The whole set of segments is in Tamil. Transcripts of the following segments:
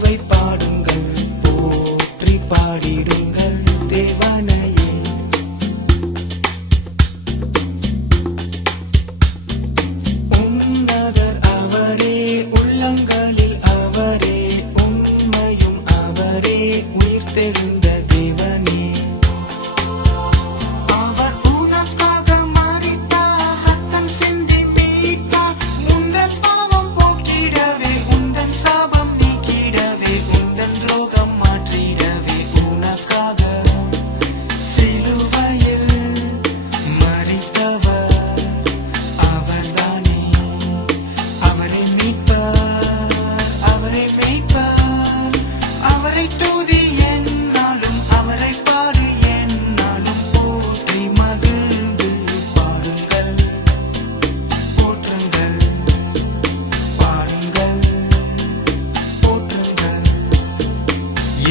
இயேசுவை பாடுங்கள், போற்றி பாடிடுங்கள் தேவனையே. உன்னதர் அவரே, உள்ளங்களில் அவரே, உண்மையும் அவரே, உயிர்த்தெழுந்த தேவனே. அவர் உனக்காக மரித்தார், ரத்தம் சிந்தி மீட்டார், உந்தன் பாவம் போக்கிடவே, உந்தன் சாபம் நீக்கிடவே, உந்தன் துரோகம் மாற்றிடவே, உனக்காக சிலுவையில் மரித்தவர் அவர்தானே. அவரை மீட்பார், அவரை மேய்ப்பார், அவரை துதி என்னாலும், அவரை பாடு என்னாலும், போற்றி மகிழ்ந்து பாடுங்கள், போற்றுங்கள், பாடுங்கள், போற்றுங்கள்.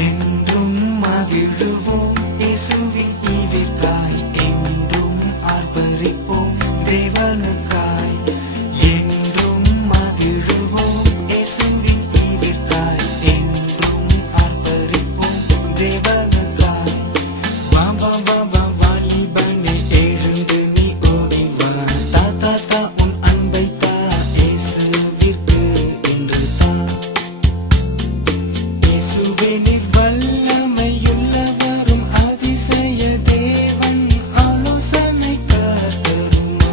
என்றும் மகிழுவோம் இயேசுவின் ஈவிற்காய், என்றும் ஆர்ப்பரிப்போம் தேவனுக்காய். என்றும் மகிழுவோம் இயேசுவின் ஈவிற்காய், என்றும் ஆர்ப்பரிப்போம் தேவனுக்காய். வா வா வா வா வாலிபனே, எழுந்து நீ ஓடி வா, தா தா தா உன் அன்பை தா, இயேசுவிற்கு என்று தா. இயேசுவே நீர் வல்லமையுள்ளவரும் அதிசய தேவன், ஆலோசனை கர்த்தருமா,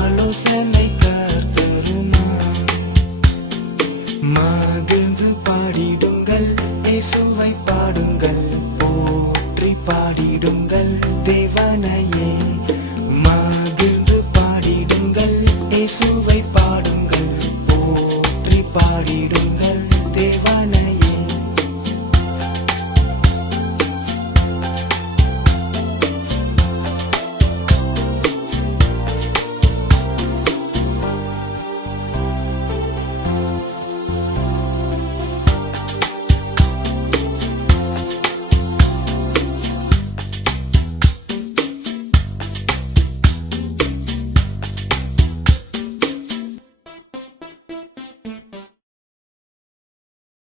ஆலோசனை கர்த்தருமா. மகிழ்ந்து பாடிடுங்கள், இயேசுவை பாடுங்கள், போற்றி பாடிடுங்கள் தேவனையே. மகிழ்ந்து பாடிடுங்கள், இயேசுவை பாடுங்கள், போற்றி பாடிடுங்கள் தேவனையே.